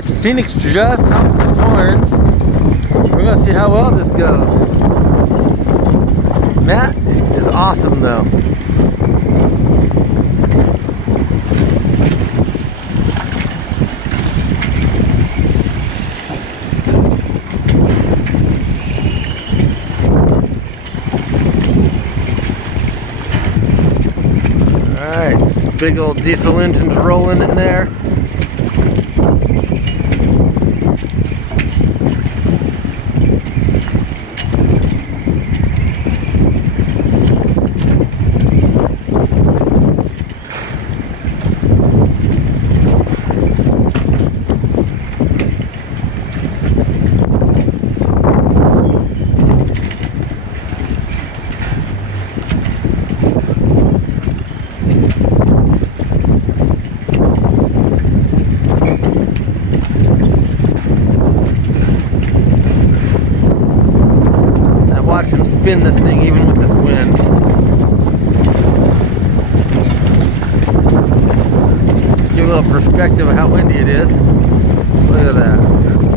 Alright, Phoenix just honked its horns. We're gonna see how well this goes. Matt is awesome though. Alright, big old diesel engines rolling in there. Watch him spin this thing even with this wind. Give a little perspective of how windy it is. Look at that.